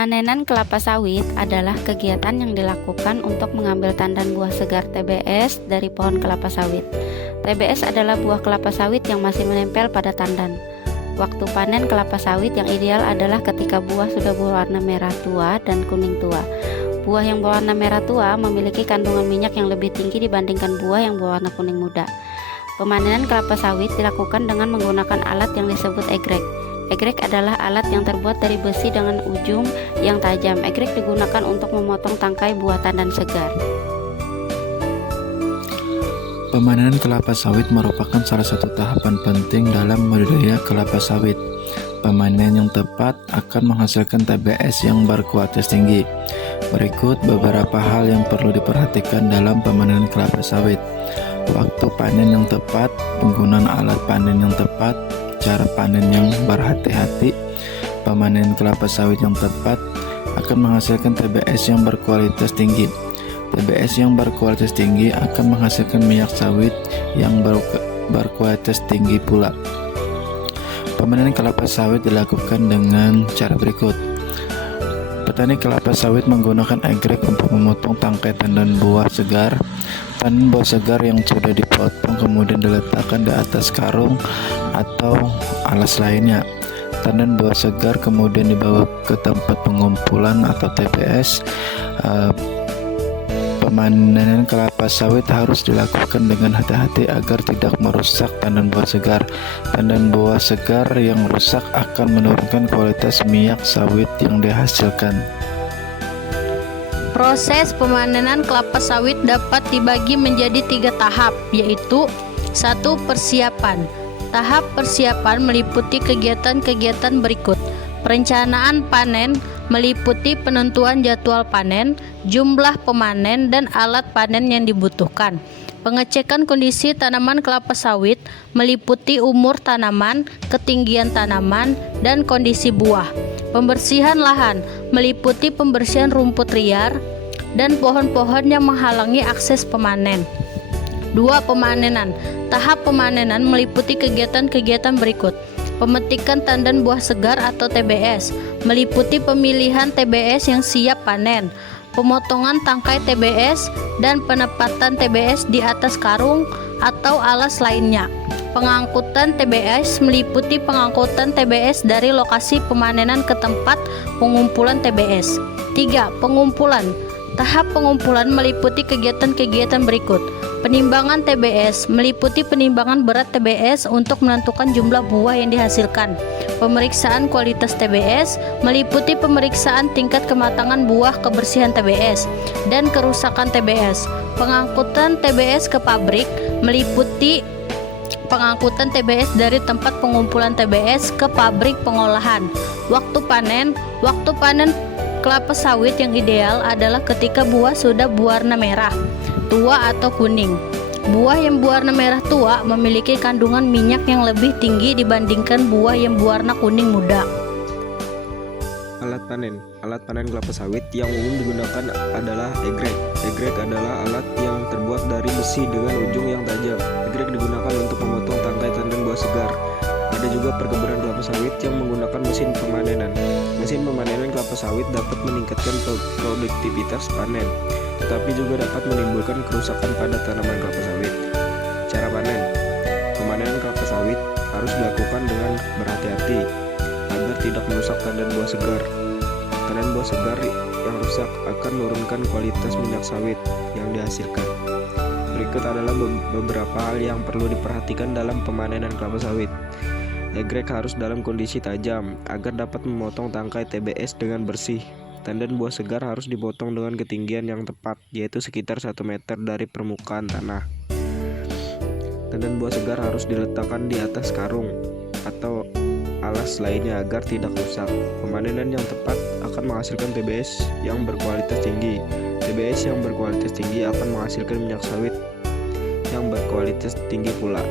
Pemanenan kelapa sawit adalah kegiatan yang dilakukan untuk mengambil tandan buah segar TBS dari pohon kelapa sawit. TBS adalah buah kelapa sawit yang masih menempel pada tandan. Waktu panen kelapa sawit yang ideal adalah ketika buah sudah berwarna merah tua dan kuning tua. Buah yang berwarna merah tua memiliki kandungan minyak yang lebih tinggi dibandingkan buah yang berwarna kuning muda. Pemanenan kelapa sawit dilakukan dengan menggunakan alat yang disebut egrek. Egrek adalah alat yang terbuat dari besi dengan ujung yang tajam. Egrek digunakan untuk memotong tangkai buah tandan segar. Pemanenan kelapa sawit merupakan salah satu tahapan penting dalam budidaya kelapa sawit. Pemanenan yang tepat akan menghasilkan TBS yang berkualitas tinggi. Berikut beberapa hal yang perlu diperhatikan dalam pemanenan kelapa sawit. Waktu panen yang tepat, penggunaan alat panen yang tepat, cara panen yang berhati-hati. Pemanenan kelapa sawit yang tepat akan menghasilkan TBS yang berkualitas tinggi. TBS yang berkualitas tinggi akan menghasilkan minyak sawit yang berkualitas tinggi pula. Pemanenan kelapa sawit dilakukan dengan cara berikut. Petani kelapa sawit menggunakan egrek untuk memotong tangkai tandan buah segar. Tandan buah segar yang sudah dipotong kemudian diletakkan di atas karung atau alas lainnya. Tandan buah segar kemudian dibawa ke tempat pengumpulan atau TPS. Pemanenan kelapa sawit harus dilakukan dengan hati-hati agar tidak merusak tandan buah segar. Tandan buah segar yang rusak akan menurunkan kualitas minyak sawit yang dihasilkan. Proses pemanenan kelapa sawit dapat dibagi menjadi 3 tahap, yaitu 1. Persiapan. Tahap persiapan meliputi kegiatan-kegiatan berikut. Perencanaan panen meliputi penentuan jadwal panen, jumlah pemanen, dan alat panen yang dibutuhkan. Pengecekan kondisi tanaman kelapa sawit meliputi umur tanaman, ketinggian tanaman, dan kondisi buah. Pembersihan lahan meliputi pembersihan rumput liar dan pohon-pohon yang menghalangi akses pemanen. 2. Pemanenan. Tahap pemanenan meliputi kegiatan-kegiatan berikut. Pemetikan tandan buah segar atau TBS meliputi pemilihan TBS yang siap panen, pemotongan tangkai TBS, dan penempatan TBS di atas karung atau alas lainnya. Pengangkutan TBS meliputi pengangkutan TBS dari lokasi pemanenan ke tempat pengumpulan TBS. 3. Pengumpulan. Tahap pengumpulan meliputi kegiatan-kegiatan berikut. Penimbangan TBS meliputi penimbangan berat TBS untuk menentukan jumlah buah yang dihasilkan. Pemeriksaan kualitas TBS meliputi pemeriksaan tingkat kematangan buah, kebersihan TBS, dan kerusakan TBS. Pengangkutan TBS ke pabrik meliputi pengangkutan TBS dari tempat pengumpulan TBS ke pabrik pengolahan. Waktu panen. Waktu panen kelapa sawit yang ideal adalah ketika buah sudah berwarna merah tua atau kuning. Buah yang berwarna merah tua memiliki kandungan minyak yang lebih tinggi dibandingkan buah yang berwarna kuning muda. Alat panen. Alat panen kelapa sawit yang umum digunakan adalah egrek. Egrek adalah alat yang terbuat dari besi dengan ujung yang tajam. Egrek digunakan untuk memotong tangkai tandan buah segar. Ada juga perkebunan kelapa sawit yang menggunakan mesin pemanenan. Mesin pemanenan kelapa sawit dapat meningkatkan produktivitas panen, tetapi juga dapat menimbulkan kerusakan pada tanaman kelapa sawit. Cara panen. Pemanenan kelapa sawit harus dilakukan dengan berhati-hati agar tidak merusak tandan buah segar. Tandan buah segar yang rusak akan menurunkan kualitas minyak sawit yang dihasilkan. Berikut adalah beberapa hal yang perlu diperhatikan dalam pemanenan kelapa sawit. Egrek harus dalam kondisi tajam agar dapat memotong tangkai TBS dengan bersih. Tandan buah segar harus dipotong dengan ketinggian yang tepat, yaitu sekitar 1 meter dari permukaan tanah. Tandan buah segar harus diletakkan di atas karung atau alas lainnya agar tidak rusak. Pemanenan yang tepat akan menghasilkan TBS yang berkualitas tinggi. TBS yang berkualitas tinggi akan menghasilkan minyak sawit yang berkualitas tinggi pula.